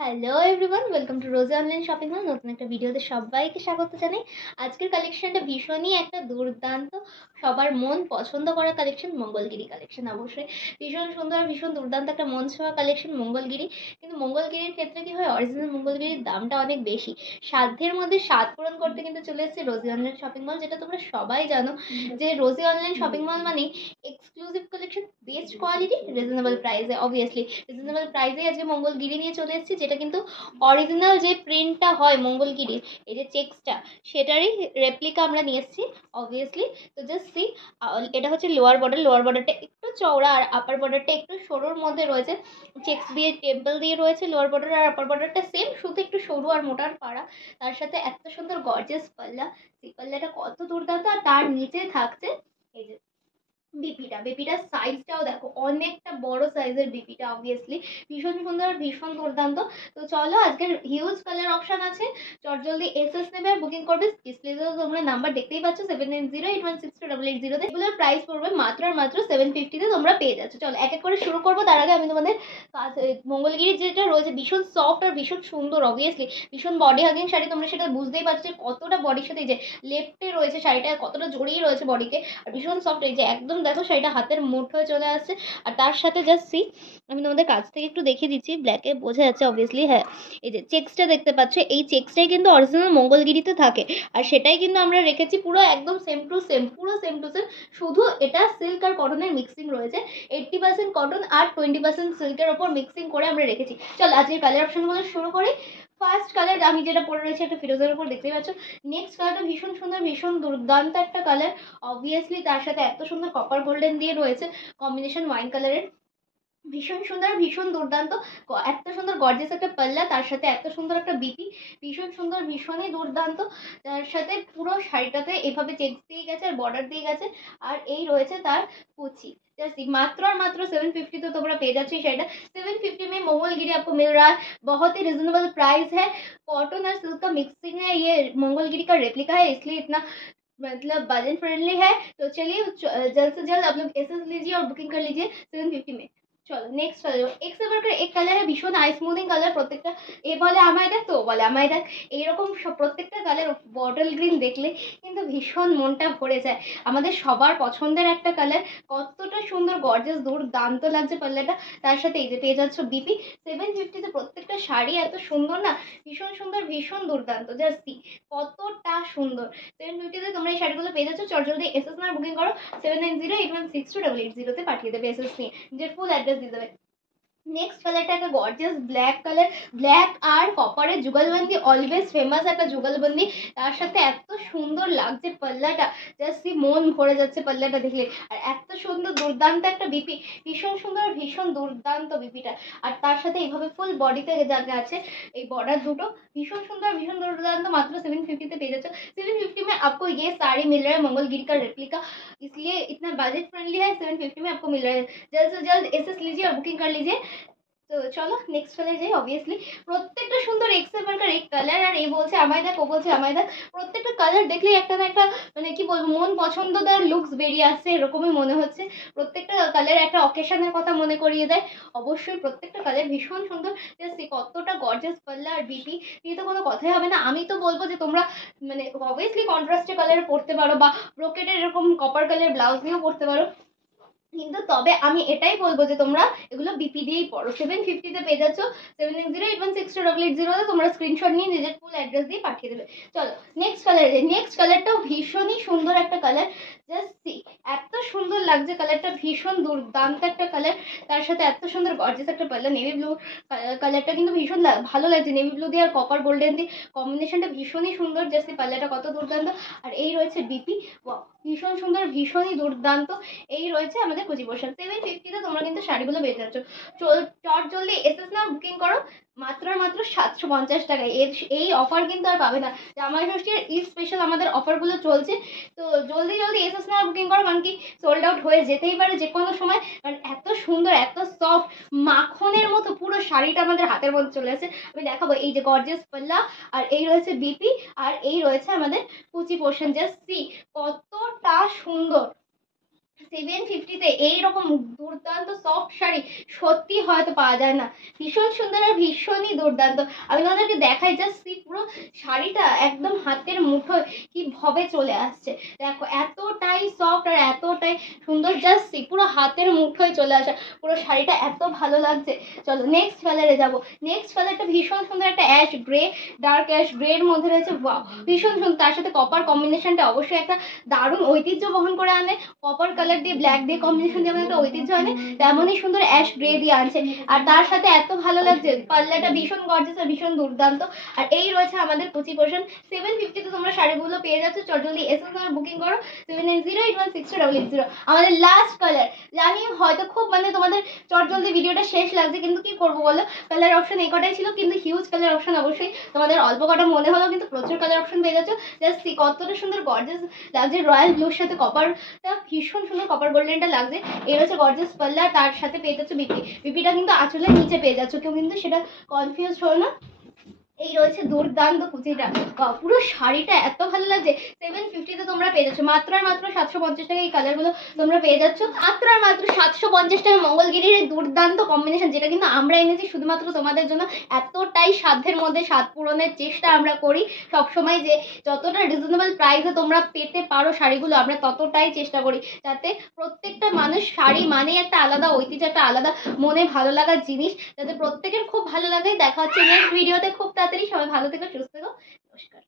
Hello everyone, welcome to Rosy online shopping mall. নতুন একটা ভিডিওতে সবাইকে স্বাগত জানাই। আজকের কালেকশনটা ভীষণই একটা দুর্দান্ত, সবার মন পছন্দ করা কালেকশন, মঙ্গলগিরি কালেকশন। অবশ্যই ভীষণ সুন্দর, ভীষণ দুর্দান্ত একটা মন ছোঁয়া কালেকশন মঙ্গলগিরি। কিন্তু মঙ্গলগিরির ক্ষেত্রে কি হয়, অরিজিনাল মঙ্গলগিরির দামটা অনেক বেশি। সাধ্যের মধ্যে স্বাদ পূরণ করতে কিন্তু চলে এসেছে রোজি অনলাইন শপিং মল, যেটা তোমরা সবাই জানো যে রোজি অনলাইন শপিং মল মানেই exclusive collection, best quality, reasonable প্রাইসে। অবভিয়াসলি রিজনেবল প্রাইসে আজকে মঙ্গলগিরি নিয়ে চলে এসেছি, যেটা কিন্তু অরিজিনাল যে প্রিন্টটা হয় মঙ্গলগিরির, এই যে চেক্সটা, সেটারই রেপ্লিকা আমরা নিয়ে এসেছি অবভিয়াসলি। তো জাস্ট সি, এটা হচ্ছে লোয়ার বর্ডার। লোয়ার বর্ডারটা একটু চওড়া আর আপার বর্ডারটা একটু সরুর মধ্যে রয়েছে। চেক্স দিয়ে টেম্পল দিয়ে রয়েছে লোয়ার বর্ডার, আর আপার বর্ডারটা সেম, শুধু একটু সরু আর মোটার পাড়া। তার সাথে এত সুন্দর গর্জিয়াস পাল্লা। সেই পাল্লাটা কত দুর্দান্ত। আর তার নিচে থাকছে এই যে বিপিটার সাইজটাও দেখো, অনেকটা বড় সাইজের বিপিটা। অবভিয়াসলি ভীষণ সুন্দর, ভীষণ দুর্দান্ত। তো চলো, আজকের হিউজ কালার অপশন আছে। চটজলদি এসএস নেবে আর বুকিং করবে। ডিসপ্লেতে তোমরা নাম্বার দেখতেই পাচ্ছ, 7908162880 তে। এগুলোর প্রাইস পড়বে মাত্র আর মাত্র 750 তে তোমরা পেয়ে যাচ্ছ। চলো এক এক করে শুরু করবো। তার আগে আমি তোমাদের মঙ্গলগিরি যেটা রয়েছে ভীষণ সফট আর ভীষণ সুন্দর, অবভিয়াসলি ভীষণ বডি হাগিং শাড়ি। তোমরা সেটা বুঝতেই পারছো যে কতটা বডির সাথে, যে লেফটে রয়েছে শাড়িটা, কতটা জড়িয়ে রয়েছে বডিকে। আর ভীষণ সফট, এই যে একদম দেখো শাড়িটা হাতের মুঠোয় চলে আসছে। আর তার সাথে জাস্ট সি, আমি তোমাদের কাছ থেকে একটু দেখিয়ে দিচ্ছি, ব্ল্যাকে বোঝা যাচ্ছে অবভিয়াসলি। হ্যাঁ, এই যে চেক্সটা দেখতে পাচ্ছ, এই চেক্সটাই কিন্তু অরিজিনাল মঙ্গলগিরিতে থাকে। আর সেটাই কিন্তু আমরা রেখেছি পুরো একদম সেম টু সেম, পুরো সেম টু সেম। শুধু এটা সিল্ক আর কটনের মিক্সিং রয়েছে। 80% কটন আর 20% সিল্কের ওপর মিক্সিং করে আমরা রেখেছি। চল আজকের কালার অপশনগুলো শুরু করি। ফার্স্ট কালার আমি যেটা পরে রয়েছে একটা ফিরোজের উপর, দেখতেই পাচ্ছ। নেক্সট কালারটা ভীষণ সুন্দর, ভীষণ দুর্দান্ত একটা কালার। অবভিয়াসলি তার সাথে এত সুন্দর কপার গোল্ডেন দিয়ে রয়েছে কম্বিনেশন ওয়াইন কালারের। ভীষণ সুন্দর, ভীষণ দুর্দান্ত। এত সুন্দর গর্জিয়াস একটা পাল্লা, তার সাথে এত সুন্দর একটা বিপি। ভীষণ সুন্দর, ভীষণই দুর্দান্ত। তার সাথে পুরো শাড়িটাতে এভাবে চেক্স দিয়ে গেছে আর বর্ডার দিয়ে গেছে। আর এই রয়েছে তার কুচি। मात्र और मात्र 750 तो তোমরা পেয়ে যাচ্ছ এই শাড়িটা। 750 में मंगलगिरी आपको मिल रहा है। बहुत ही रिजनेबल प्राइस है। कॉटन और सिल्क का मिक्सिंग है, ये मंगलगिरी का रेप्लिका है, इसलिए इतना मतलब बजट फ्रेंडली है। तो चलिए जल्द से जल्द आप लोग एसएस लीजिए और बुकिंग कर लीजिए 750 में। চলো নেক্সট কালার, এক से बढ़कर एक কালার है, ভীষণ আই স্মুথিং কালার। প্রত্যেকটা এ বলে আমায় দেখ, তো বলে আমায় দেখ, এইরকম প্রত্যেকটা কালার বটল গ্রিন দেখলে কিন্তু ভীষণ মনটা ভরে যায়। আমাদের সবার পছন্দের একটা কালার। কতটা সুন্দর গর্জিয়াস দুর্দান্ত লাগছে পাল্লাটা। তার সাথে এই যে পেয়ে যাচ্ছ বিপি। 750 তে প্রত্যেকটা শাড়ি এত সুন্দর না, ভীষণ সুন্দর, ভীষণ দুর্দান্ত। জাস্ট কতটা সুন্দর। 750 তে তোমরা এই শাড়িগুলো পেয়ে যাচ্ছ। চটজলদি এসএস নাম্বার বুকিং করো, 7908162880 তে পাঠিয়ে দেবে এসএস নিয়ে, যে ফুল অ্যাড্রেস দিয়ে দেবে। নেক্সট কালারটা একটা গর্জিয়াস ব্ল্যাক কালার। ব্ল্যাক আর কপারের যুগলবন্দি, অলওয়েজ ফেমাস একটা যুগলবন্দি। তার সাথে এত সুন্দর লাগছে পাল্লাটা, জাস্ট মন ভরে যাচ্ছে পাল্লাটা দেখলে। আর এত সুন্দর দুর্দান্ত একটা বিপি, ভীষণ সুন্দর, ভীষণ দুর্দান্ত বিপিটা। আর তার সাথে এইভাবে ফুল বডিতে জায়গা আছে এই বর্ডার দুটো। ভীষণ সুন্দর, ভীষণ দুর্দান্ত। मात्र 750 তে পেয়ে যাচ্ছ। 750 में आपको ये साड़ी मिल रहा है मंगलगिरी का रेप्लिका, इसलिए इतना बजट फ्रेंडली है। 750 में आपको मिल रहा है। जल्द से जल्द एसएस लीजिए और बुकिंग कर लीजिए। তো চলো নেক্সট চলে যাই। অবভিয়াসলি প্রত্যেকটা সুন্দর এক্সেল মার্কার এক কালার। আর এ বলছে আমায় দেখ, ও বলছে আমায় দেখ। প্রত্যেকটা কালার দেখলেই একটা না একটা, মানে কি বলবো, মন পছন্দদার লুকস বেরিয়ে আসছে, এরকমই মনে হচ্ছে। প্রত্যেকটা কালার একটা অকেশনের কথা মনে করিয়ে দেয়। অবশ্যই প্রত্যেকটা কালার ভীষণ সুন্দর। জাস্ট কতটা গর্জিয়াস পাল্লা আর বিপি দিয়ে তো কোনো কথাই হবে না। আমি তো বলবো যে তোমরা মানে অবভিয়াসলি কন্ট্রাস্টে কালারে পড়তে পারো, বা ব্রোকেটের এরকম কপার কালার ব্লাউজ দিয়েও পড়তে পারো। কিন্তু তবে আমি এটাই বলবো যে তোমরা এগুলো বিপি দিয়েই পড়ো। 750 তে পেয়ে যাচ্ছ। 7908162880 তে তোমরা স্ক্রিনশট নিয়ে নিজের ফুল অ্যাড্রেস দিয়ে পাঠিয়ে দেবে। চলো নেক্সট কালার। নেক্সট কালারটাও ভীষণই সুন্দর একটা কালার। জাস্ট সি, এত সুন্দর লাগছে কালারটা, ভীষণ দুর্দান্ত একটা কালার। তার সাথে এত সুন্দর গর্জিয়াস একটা পাল্লা। নেভি ব্লু কালারটা কিন্তু ভীষণ ভালো লাগছে। নেভি ব্লু দিয়ে আর কপার গোল্ডেন দিয়ে কম্বিনেশনটা ভীষণই সুন্দর। জাস্ট পাল্লাটা কত দুর্দান্ত। আর এই রয়েছে বিপি, ভীষণ সুন্দর, ভীষণই দুর্দান্ত। এই রয়েছে আমাদের কুচি পোর্শন। 750 তে তোমরা কিন্তু শাড়িগুলো পেয়ে যাচ্ছ। চট জলদি এসএস নাও, বুকিং করো। মাত্র আর মাত্র 750 টাকায়। এই অফার কিন্তু আর পাবে না। জামাই ষষ্ঠীর ঈদ স্পেশাল আমাদের অফারগুলো চলছে। তো জলদি জলদি এসএস নাও, বুকিং করো, কারণ কি সোল্ড আউট হয়ে যেতেই পারে যে কোনো সময়। কারণ এত সুন্দর, এত সফট, মাখনের মতো পুরো শাড়িটা আমাদের হাতের মধ্যে চলে আসে। আমি দেখাবো, এই যে গর্জিয়াস পাল্লা, আর এই রয়েছে বিপি, আর এই রয়েছে আমাদের কুচি পোর্শন। জাস্ট সি কতটা সুন্দর। 750-তে এইরকম দুর্দান্ত সফট শাড়ি সত্যি হয়তো পাওয়া যায় না। ভীষণ সুন্দর আর ভীষণই দুর্দান্ত। আমি তোমাদেরকে দেখাই, জাস্ট পুরো শাড়িটা একদম হাতের মুঠোয় কিভাবে চলে আসছে। দেখো এতটাই সফট আর এতটাই সুন্দর, জাস্ট পুরো হাতের মুঠোয় চলে আসা। পুরো শাড়িটা এত ভালো লাগছে। চলো নেক্সট কালারে যাবো। নেক্সট কালারটা ভীষণ সুন্দর, একটা ash grey, dark ash grey এর মধ্যে রয়েছে। ওয়াও, ভীষণ সুন্দর। তার সাথে কপার কম্বিনেশনটা অবশ্যই একটা দারুণ ঐতিহ্য বহন করে আনে। কপার কালার দিয়ে ব্ল্যাক দিয়ে কম্বিনেশন যেমন একটা ঐতিহ্য আনে, তেমনই সুন্দর অ্যাশ গ্রে দিয়ে আনছে। আর তার সাথে এত ভালো লাগছে, পাল্লাটা ভীষণ গর্জিয়াস আর ভীষণ দুর্দান্ত। আর এই রয়েছে আমাদের কুচি পোর্শন। 750-তে তোমরা শাড়িগুলো পেয়ে যাচ্ছ। জলদি এসে তোমরা বুকিং করো 7908162880। আমাদের লাস্ট কালার, জানি হয়তো খুব তোমাদের চটজলদি ভিডিওটা শেষ লাগছে, কিন্তু কি করবো বলো, কালার অপশন এই কটাই ছিল, কিন্তু হিউজ কালার অপশন অবশ্যই তোমাদের অল্প কটা মনে হলো, কিন্তু প্রচুর কালার অপশন পেয়ে যাচ্ছ। জাস্ট কতটা সুন্দর গর্জিয়াস লাগছে, রয়্যাল ব্লুর সাথে কপারটা ভীষণ সুন্দর, কপার গোল্ডেনটা লাগছে। এর হচ্ছে গর্জিয়াস পাল্লা, তার সাথে পেয়ে যাচ্ছ বিপি। বিপিটা কিন্তু আঁচলের নিচে পেয়ে যাচ্ছ, কেউ কিন্তু সেটা কনফিউজ হো না। এই রয়েছে দুর্দান্ত কুচিটা। পুরো শাড়িটা এত ভালো লাগছে। 750-তে তোমরা পেয়ে যাচ্ছ মাত্র আর মাত্র 750 টাকা। এই কালারগুলো তোমরা পেয়ে যাচ্ছ মাত্র আর মাত্র 750 টাকা। মঙ্গলগিরির এই দুর্দান্ত কম্বিনেশন, যেটা কিন্তু আমরা এনেছি শুধুমাত্র তোমাদের জন্য। এতটাই সাধ্যের মধ্যে স্বাদ পূরণের চেষ্টা আমরা করি সবসময়, যে যতটা রিজনেবল প্রাইসে তোমরা পেতে পারো শাড়িগুলো, আমরা ততটাই চেষ্টা করি যাতে প্রত্যেকটা মানুষ, শাড়ি মানে একটা আলাদা ঐতিহ্য, একটা আলাদা মনে ভালো লাগার জিনিস, যাতে প্রত্যেকের খুব ভালো লাগে। দেখা হচ্ছে নেক্সট ভিডিওতে খুব তাড়াতাড়ি। সবাই ভালো থেকো, সুস্থ থেকো, নমস্কার।